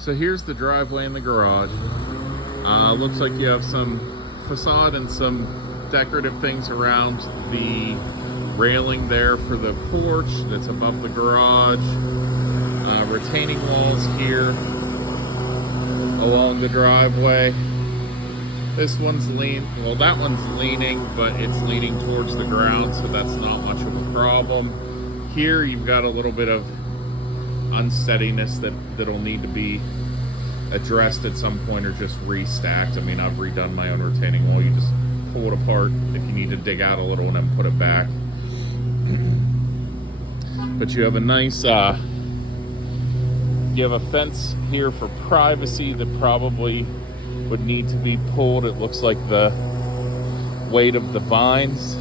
So here's the driveway and the garage. Looks like you have some facade and some decorative things around the railing there for the porch that's above the garage. Retaining walls here along the driveway. This one's that one's leaning, but it's leaning towards the ground, so that's not much of a problem. Here you've got a little bit of unsteadiness that'll need to be addressed at some point or just restacked. I mean, I've redone my own retaining wall. You just pull it apart if you need to dig out a little and then put it back. But you have a nice you have a fence here for privacy that probably would need to be pulled. It looks like the weight of the vines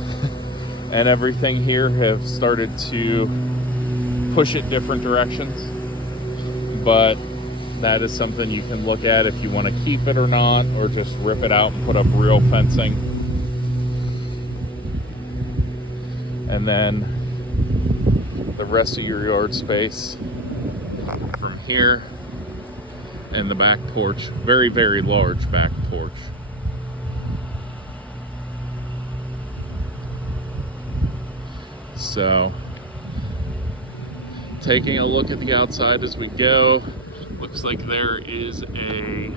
and everything here have started to push it different directions, but that is something you can look at if you want to keep it or not, or just rip it out and put up real fencing. And then the rest of your yard space from here and the back porch, very, very large back porch. So, taking a look at the outside as we go, looks like there is a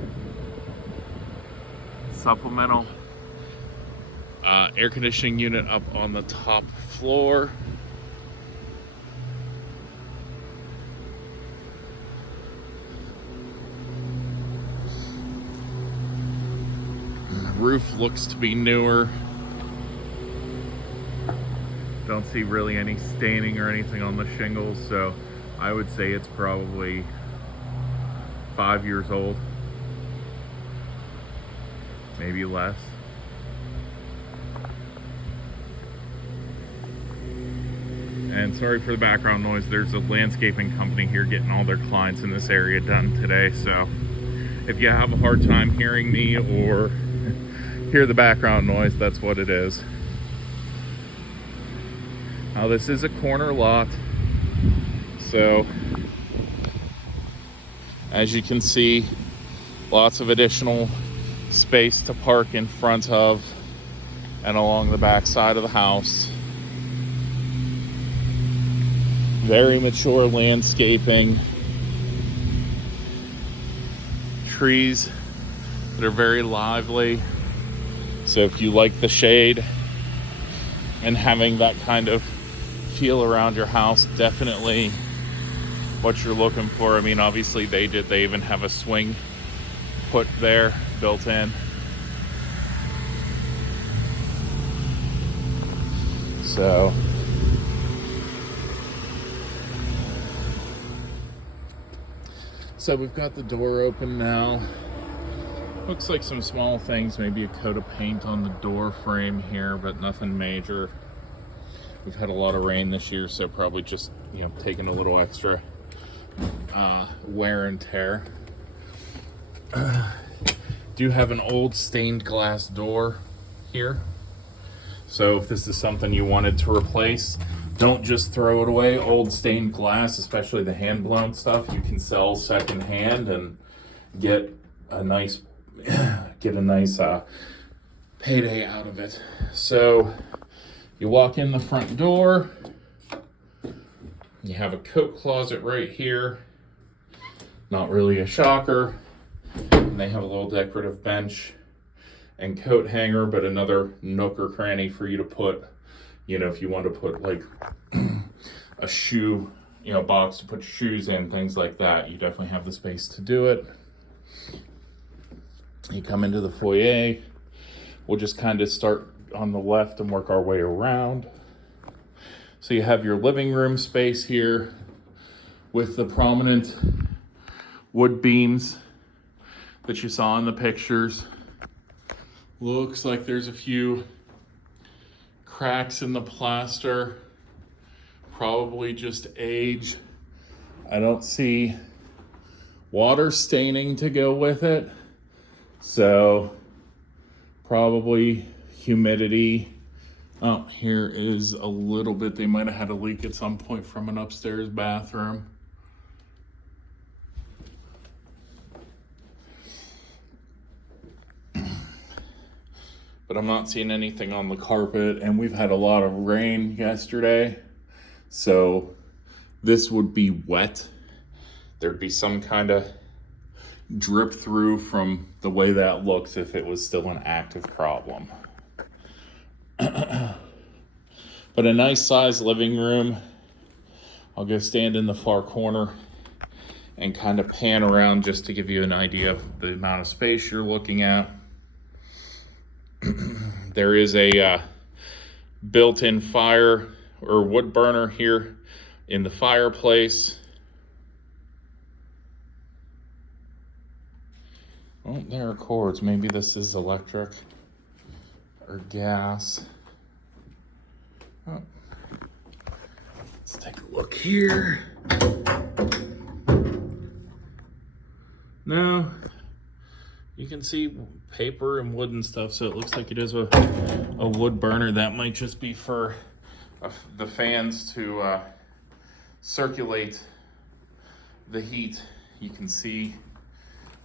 supplemental air conditioning unit up on the top floor. Roof looks to be newer. Don't see really any staining or anything on the shingles, so I would say it's probably 5 years old, maybe less. And sorry for the background noise. There's a landscaping company here getting all their clients in this area done today, so if you have a hard time hearing me or hear the background noise, that's what it is. Now this is a corner lot, so as you can see, lots of additional space to park in front of and along the back side of the house. Very mature landscaping. Trees that are very lively. So if you like the shade and having that kind of feel around your house, definitely what you're looking for. I mean, obviously they even have a swing put there, built in. So we've got the door open now. Looks like some small things, maybe a coat of paint on the door frame here, but nothing major. We've had a lot of rain this year, so probably just, taking a little extra wear and tear. Do have an old stained glass door here. So if this is something you wanted to replace, don't just throw it away. Old stained glass, especially the hand blown stuff, you can sell secondhand and get a nice payday out of it. So you walk in the front door, you have a coat closet right here. Not really a shocker. And they have a little decorative bench and coat hanger, but another nook or cranny for you to put, if you want to put like a shoe, box to put shoes in, things like that. You definitely have the space to do it. You come into the foyer. We'll just kind of start on the left and work our way around. So you have your living room space here with the prominent wood beams that you saw in the pictures. Looks like there's a few cracks in the plaster, probably just age. I don't see water staining to go with it, so probably humidity. Oh, here is a little bit. They might have had a leak at some point from an upstairs bathroom. but I'm not seeing anything on the carpet, and we've had a lot of rain yesterday, so this would be wet. There'd be some kind of drip through from the way that looks if it was still an active problem. But a nice sized living room. I'll go stand in the far corner and kind of pan around just to give you an idea of the amount of space you're looking at. There is a built-in fire or wood burner here in the fireplace. Oh, there are cords. Maybe this is electric or gas. Oh. Let's take a look here. No, you can see paper and wood and stuff, so it looks like it is a wood burner. That might just be for the fans to circulate the heat. You can see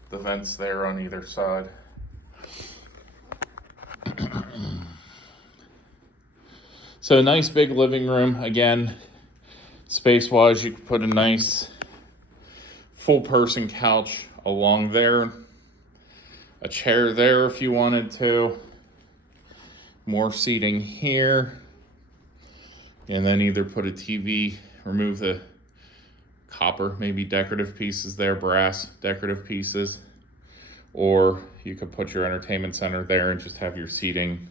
the vents there on either side. So a nice big living room. Again, space-wise, you could put a nice full-person couch along there, a chair there if you wanted to, more seating here, and then either put a TV, remove the copper, maybe decorative pieces there, brass decorative pieces, or you could put your entertainment center there and just have your seating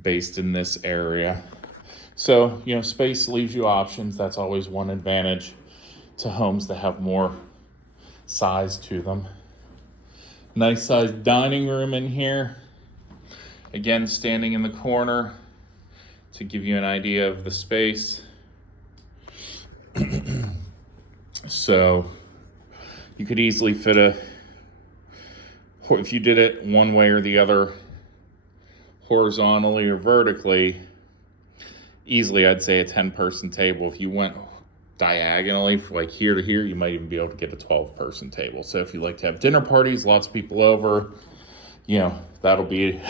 based in this area. So, you know, space leaves you options. That's always one advantage to homes that have more size to them. Nice sized dining room in here. Again, standing in the corner to give you an idea of the space. So you could easily fit if you did it one way or the other, horizontally or vertically, easily I'd say a 10-person table. If you went diagonally from like here to here, you might even be able to get a 12-person table. So if you like to have dinner parties, lots of people over, you know, that'll be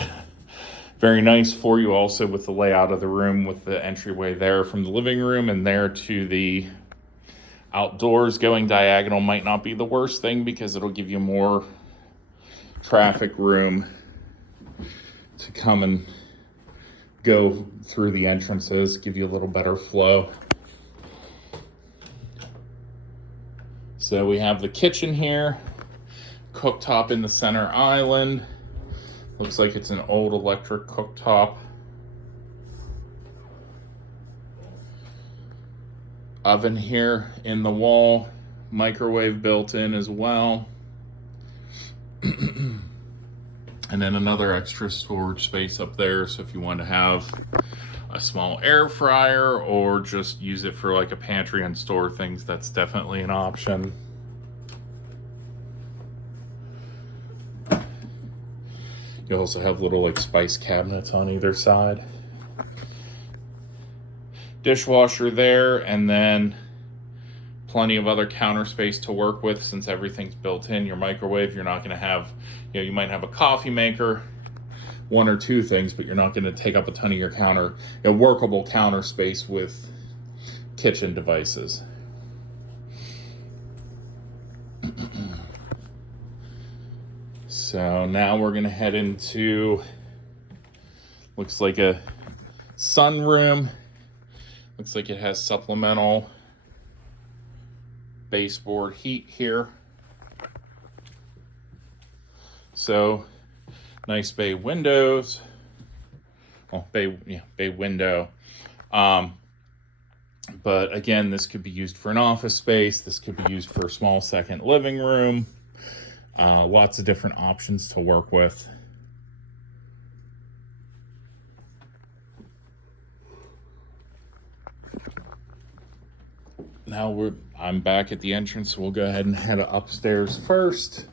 very nice for you. Also with the layout of the room, with the entryway there from the living room and there to the outdoors, going diagonal might not be the worst thing because it'll give you more traffic room to come and go through the entrances, give you a little better flow. So we have the kitchen here, cooktop in the center island. Looks like it's an old electric cooktop. Oven here in the wall, microwave built in as well. And then another extra storage space up there. So if you want to have a small air fryer or just use it for like a pantry and store things, that's definitely an option. You also have little like spice cabinets on either side. Dishwasher there, and then plenty of other counter space to work with since everything's built in. Your microwave, you're not going to have, you know, you might have a coffee maker, one or two things, but you're not going to take up a ton of your counter, you know, workable counter space with kitchen devices. So now we're going to head into, looks like a sunroom. Looks like it has supplemental baseboard heat here. So nice bay windows. Well, bay window. But again, this could be used for an office space. This could be used for a small second living room. Lots of different options to work with. Now I'm back at the entrance, so we'll go ahead and head upstairs first.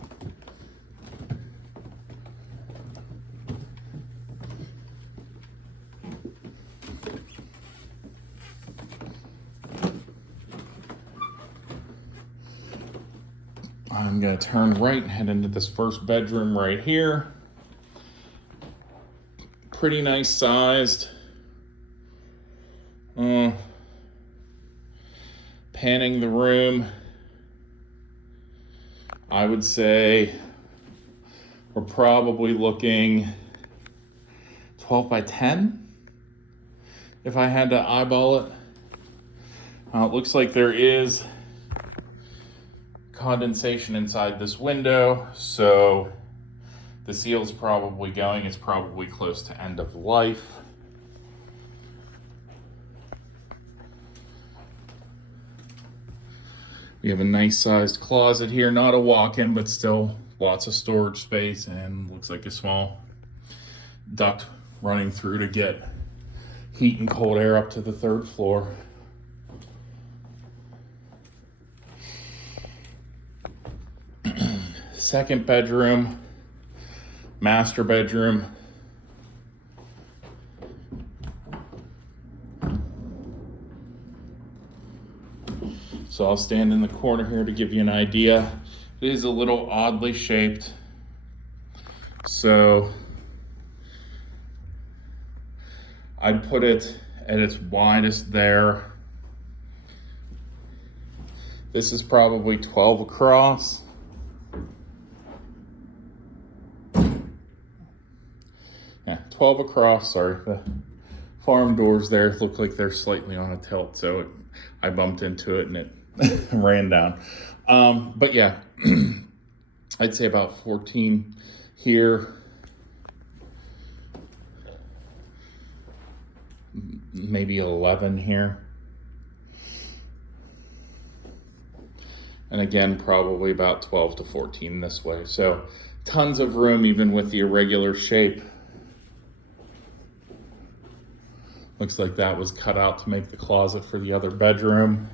I'm going to turn right and head into this first bedroom right here. pretty nice sized. Panning the room, I would say we're probably looking 12 by 10 if I had to eyeball it. It looks like there is condensation inside this window, so the seal's probably going. It's probably close to end of life. We have a nice sized closet here, not a walk-in, but still lots of storage space, and looks like a small duct running through to get heat and cold air up to the 3rd floor. Second bedroom, master bedroom. So I'll stand in the corner here to give you an idea. It is a little oddly shaped. So I'd put it at its widest there. This is probably 12 across. Yeah, 12 across, sorry. The farm doors there look like they're slightly on a tilt, so I bumped into it and it ran down. But yeah, I'd say about 14 here. Maybe 11 here. And again, probably about 12 to 14 this way. So tons of room even with the irregular shape. Looks like that was cut out to make the closet for the other bedroom.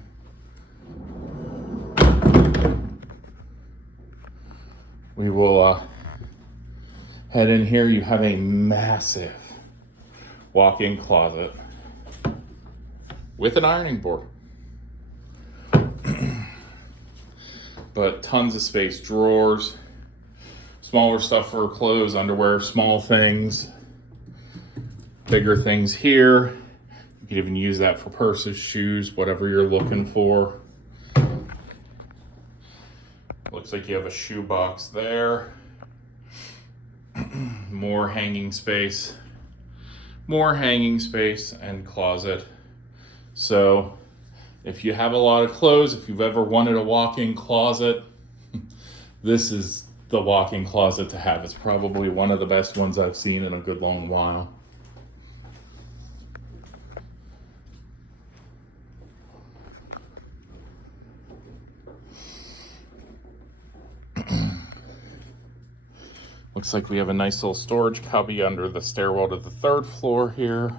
We will head in here. You have a massive walk-in closet with an ironing board. But tons of space, drawers, smaller stuff for clothes, underwear, small things, bigger things here. You could even use that for purses, shoes, whatever you're looking for. Looks like you have a shoe box there. More hanging space and closet. So if you have a lot of clothes, if you've ever wanted a walk-in closet, this is the walk-in closet to have. It's probably one of the best ones I've seen in a good long while. Looks like we have a nice little storage cubby under the stairwell to the 3rd floor here.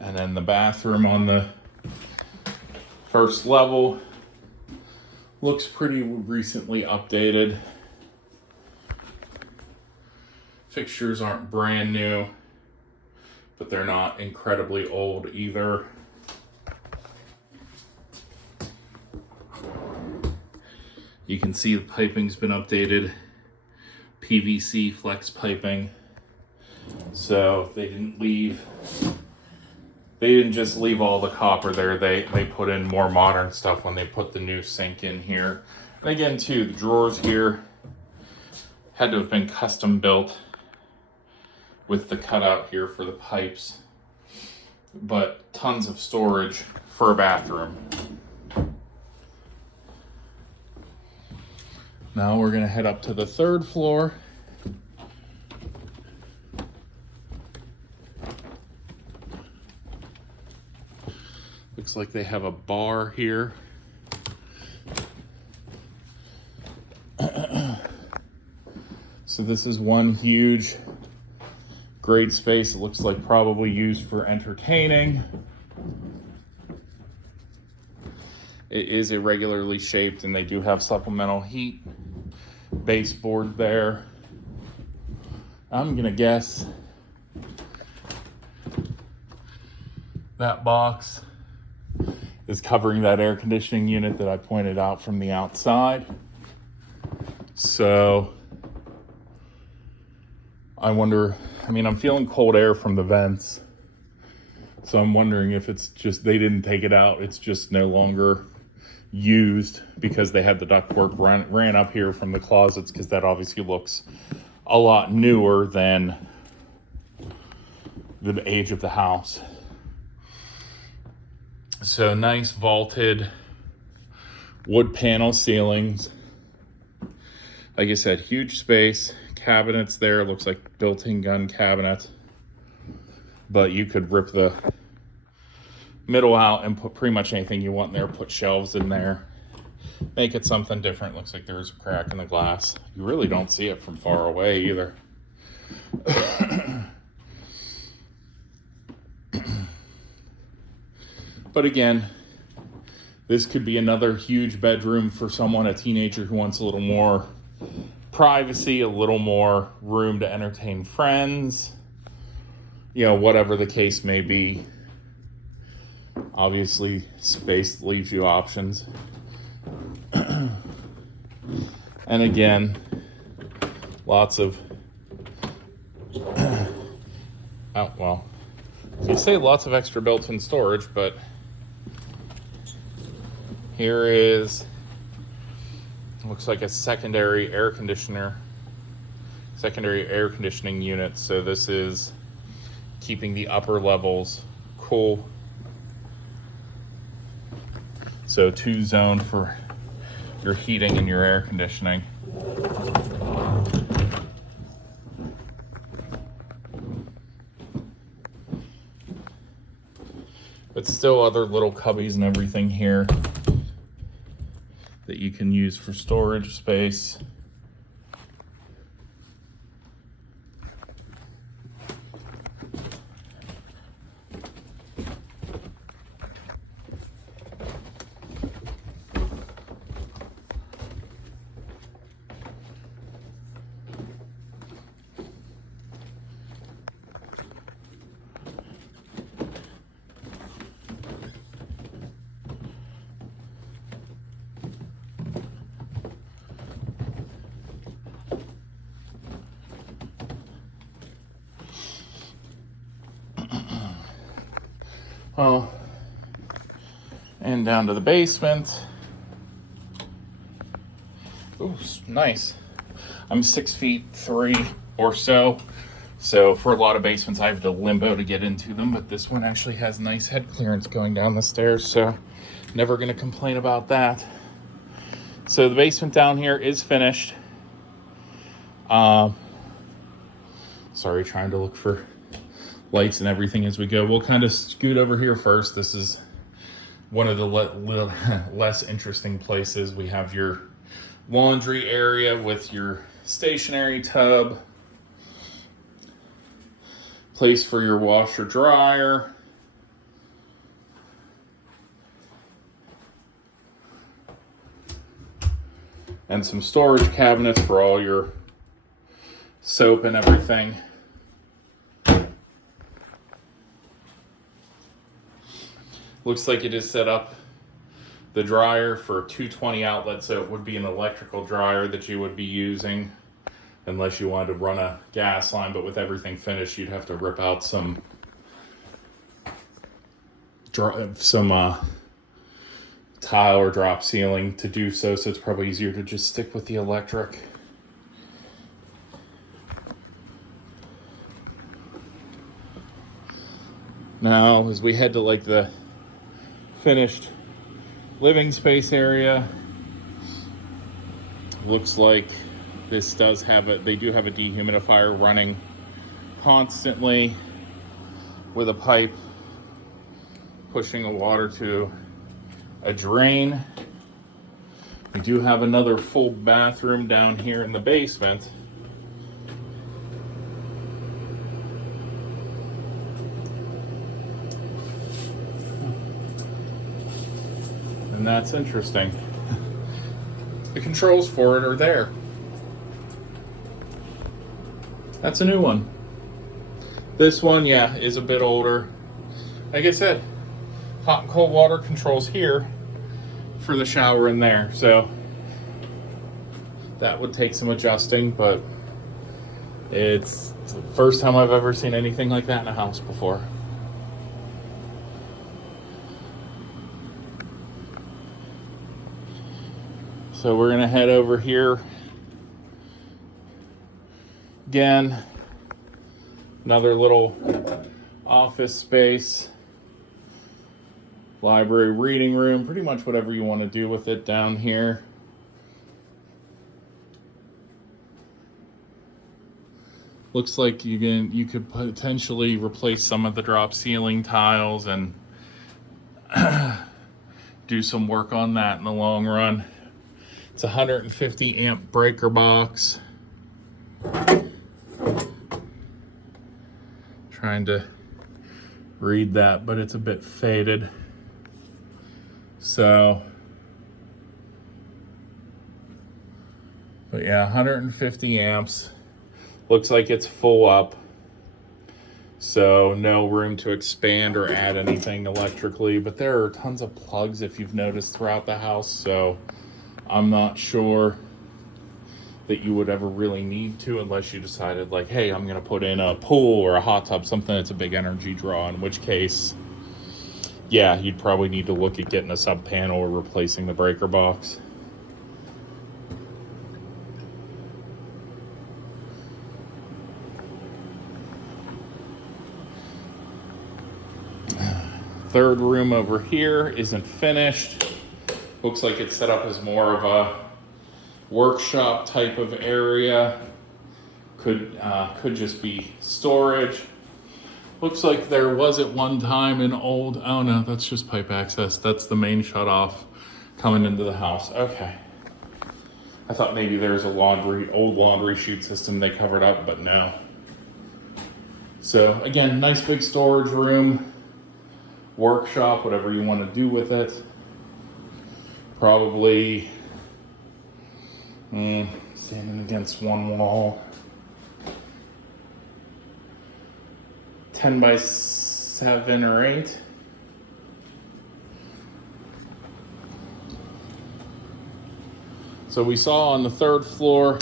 And then the bathroom on the 1st level looks pretty recently updated. Fixtures aren't brand new, but they're not incredibly old either. You can see the piping's been updated. PVC flex piping. So they didn't just leave all the copper there. They put in more modern stuff when they put the new sink in here. And again too, the drawers here had to have been custom built with the cutout here for the pipes. But tons of storage for a bathroom. Now we're gonna head up to the 3rd floor. Looks like they have a bar here. So this is one huge, great space. It looks like probably used for entertaining. It is irregularly shaped and they do have supplemental heat. Baseboard there. I'm gonna guess that box is covering that air conditioning unit that I pointed out from the outside. So I wonder, I mean, I'm feeling cold air from the vents. So I'm wondering if it's just, they didn't take it out. It's just no longer used because they had the ductwork ran up here from the closets, because that obviously looks a lot newer than the age of the house. So nice vaulted wood panel ceilings. Like I said, huge space, cabinets there. Looks like built-in gun cabinet, but you could rip the middle out and put pretty much anything you want in there. Put shelves in there, make it something different. Looks like there's a crack in the glass. You really don't see it from far away either. But again, this could be another huge bedroom for someone, a teenager who wants a little more privacy, a little more room to entertain friends, you know, whatever the case may be. Obviously, space leaves you options. And again, lots of, oh, well, you say lots of extra built-in storage, but here is, looks like a secondary air conditioning unit. So this is keeping the upper levels cool. So 2-zone for your heating and your air conditioning. But still other little cubbies and everything here that you can use for storage space. Oh, and down to the basement. Ooh, nice. I'm 6'3" or so. So for a lot of basements, I have to limbo to get into them, but this one actually has nice head clearance going down the stairs, so never gonna complain about that. So the basement down here is finished. Sorry, trying to look for lights and everything as we go. We'll kind of scoot over here first. This is one of the less interesting places. We have your laundry area with your stationary tub, place for your washer dryer, and some storage cabinets for all your soap and everything. Looks like it is set up, the dryer, for 220 outlets, so it would be an electrical dryer that you would be using unless you wanted to run a gas line, but with everything finished, you'd have to rip out some tile or drop ceiling to do so, so it's probably easier to just stick with the electric. Now, as we head to like the finished living space area, looks like this does have they do have a dehumidifier running constantly with a pipe pushing the water to a drain. We do have another full bathroom down here in the basement. And that's interesting. The controls for it are there. That's a new one. This one, yeah, is a bit older. Like I said, hot and cold water controls here for the shower in there. So that would take some adjusting, but It's the first time I've ever seen anything like that in a house before. So we're gonna head over here again. Another little office space, library, reading room, pretty much whatever you want to do with it down here. Looks like you could potentially replace some of the drop ceiling tiles and do some work on that in the long run. It's a 150 amp breaker box. Trying to read that, but it's a bit faded. So, but yeah, 150 amps. Looks like it's full up. So no room to expand or add anything electrically, but there are tons of plugs if you've noticed throughout the house. So I'm not sure that you would ever really need to, unless you decided like, hey, I'm gonna put in a pool or a hot tub, something that's a big energy draw, in which case, yeah, you'd probably need to look at getting a sub panel or replacing the breaker box. Third room over here isn't finished. Looks like it's set up as more of a workshop type of area. Could just be storage. Looks like there was at one time an old, oh no, that's just pipe access. That's the main shut off coming into the house. Okay. I thought maybe there's a old laundry chute system they covered up, but no. So again, nice big storage room, workshop, whatever you want to do with it. Probably standing against one wall. 10 by 7 or 8. So we saw on the third floor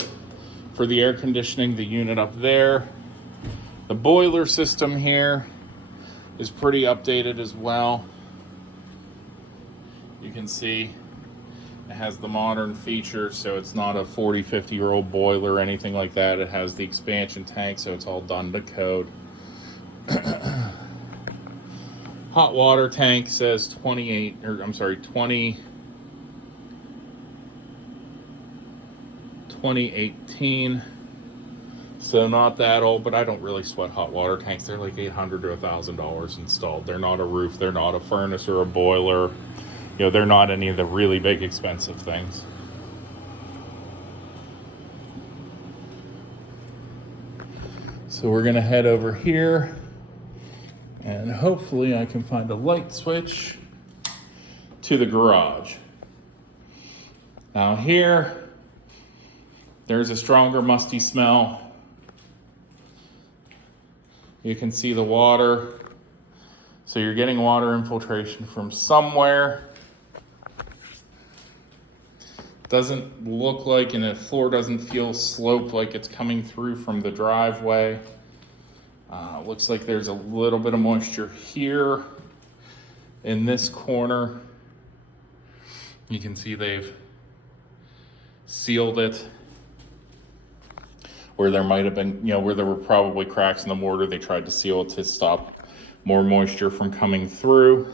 for the air conditioning, the unit up there. The boiler system here is pretty updated as well. You can see it has the modern features, so it's not a 40, 50-year-old boiler or anything like that. It has the expansion tank, so it's all done to code. Hot water tank says 2018. So not that old, but I don't really sweat hot water tanks. They're like $800 to $1,000 installed. They're not a roof, they're not a furnace or a boiler. You know, they're not any of the really big expensive things. So we're gonna head over here and hopefully I can find a light switch to the garage. Now here, there's a stronger musty smell. You can see the water. So you're getting water infiltration from somewhere. Doesn't look like, and the floor doesn't feel sloped like it's coming through from the driveway. Looks like there's a little bit of moisture here in this corner. You can see they've sealed it. Where there might have been, where there were probably cracks in the mortar, they tried to seal it to stop more moisture from coming through.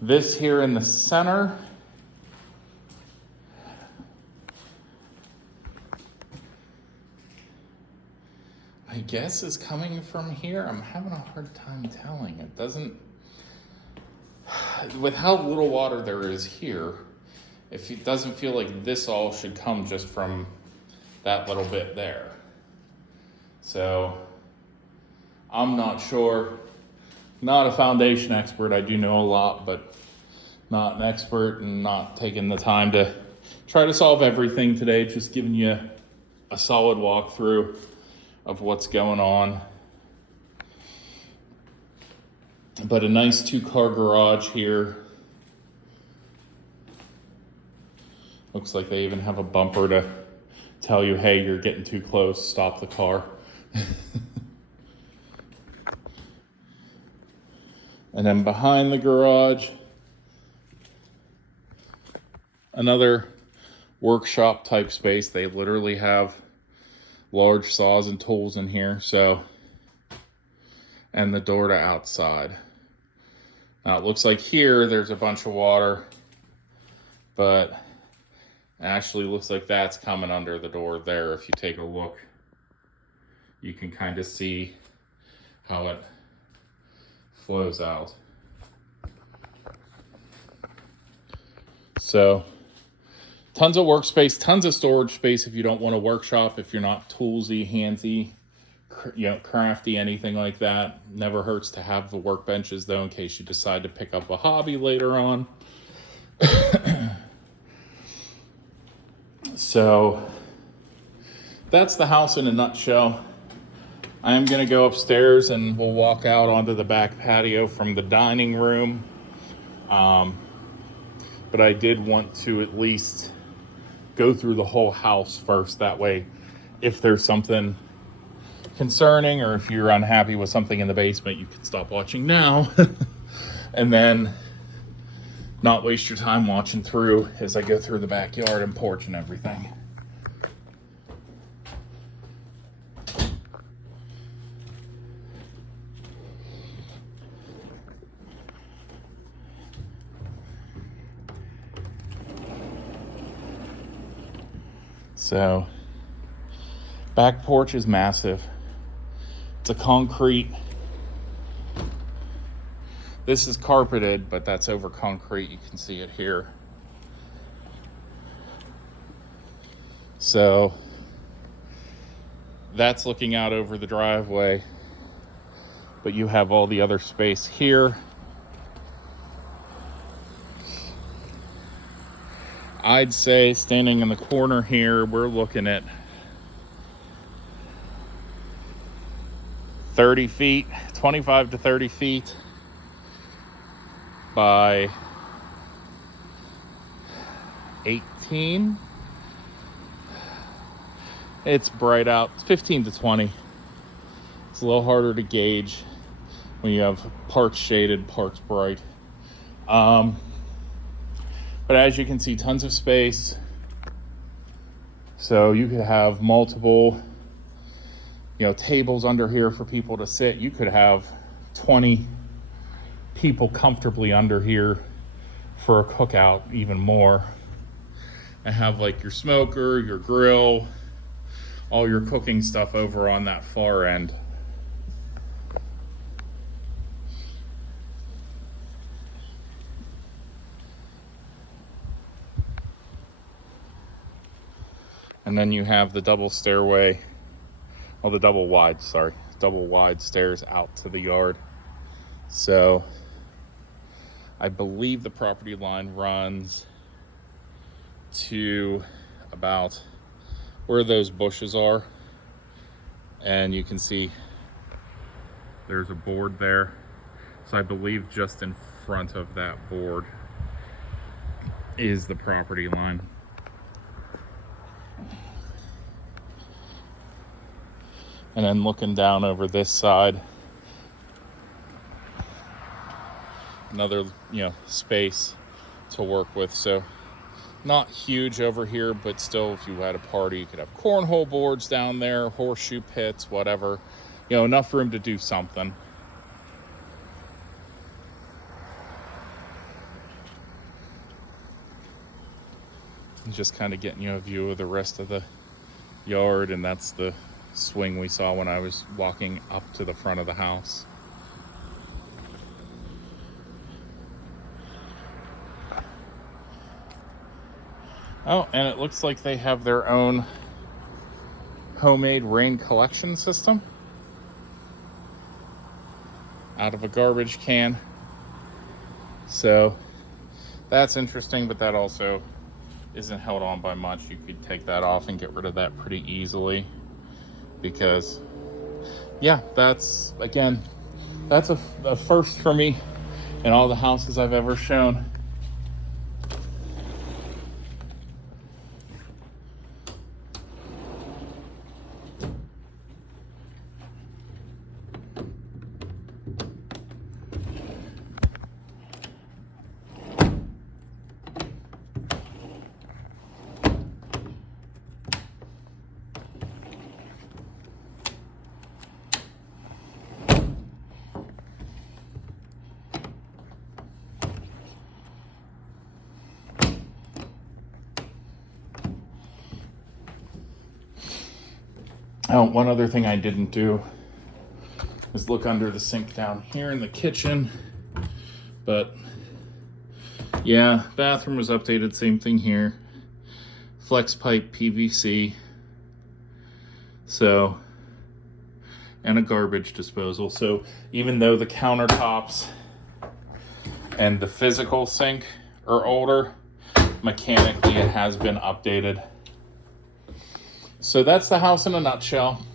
This here in the center, I guess is coming from here. I'm having a hard time telling. It doesn't, with how little water there is here, if it doesn't feel like this all should come just from that little bit there. So I'm not sure. Not a foundation expert. I do know a lot, but not an expert, and not taking the time to try to solve everything today. Just giving you a solid walkthrough of what's going on. But a nice 2-car garage here. Looks like they even have a bumper to tell you, hey, you're getting too close, stop the car. And then behind the garage, another workshop type space. They literally have large saws and tools in here, so, and the door to outside. Now it looks like here there's a bunch of water, but it actually looks like that's coming under the door there. If you take a look, you can kind of see how it flows out. So tons of workspace, tons of storage space if you don't want to workshop, if you're not toolsy, handsy, crafty, anything like that. Never hurts to have the workbenches though, in case you decide to pick up a hobby later on. So that's the house in a nutshell. I am going to go upstairs and we'll walk out onto the back patio from the dining room. But I did want to at least go through the whole house first. That way, if there's something concerning or if you're unhappy with something in the basement, you can stop watching now and then not waste your time watching through as I go through the backyard and porch and everything. So, back porch is massive. It's a concrete. This is carpeted, but that's over concrete. You can see it here. So, that's looking out over the driveway, but you have all the other space here. I'd say standing in the corner here, we're looking at 30 feet, 25 to 30 feet by 18. It's bright out, 15 to 20. It's a little harder to gauge when you have parts shaded, parts bright. But as you can see, tons of space. So you could have multiple, tables under here for people to sit. You could have 20 people comfortably under here for a cookout, even more. And have like your smoker, your grill, all your cooking stuff over on that far end. And then you have the double wide stairs out to the yard. So I believe the property line runs to about where those bushes are. And you can see there's a board there. So I believe just in front of that board is the property line. And then looking down over this side, another, space to work with. So not huge over here, but still, if you had a party, you could have cornhole boards down there, horseshoe pits, whatever, enough room to do something. And just kind of getting you a view of the rest of the yard, and that's the swing we saw when I was walking up to the front of the house. Oh, and it looks like they have their own homemade rain collection system out of a garbage can. So that's interesting, but that also isn't held on by much. You could take that off and get rid of that pretty easily. Because that's a first for me in all the houses I've ever shown. Oh, one other thing I didn't do is look under the sink down here in the kitchen. But yeah, bathroom was updated, same thing here. Flex pipe PVC. So, and a garbage disposal. So even though the countertops and the physical sink are older, mechanically it has been updated. So that's the house in a nutshell.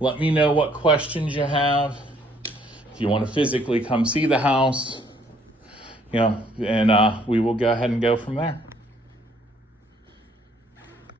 Let me know what questions you have. If you want to physically come see the house, and we will go ahead and go from there.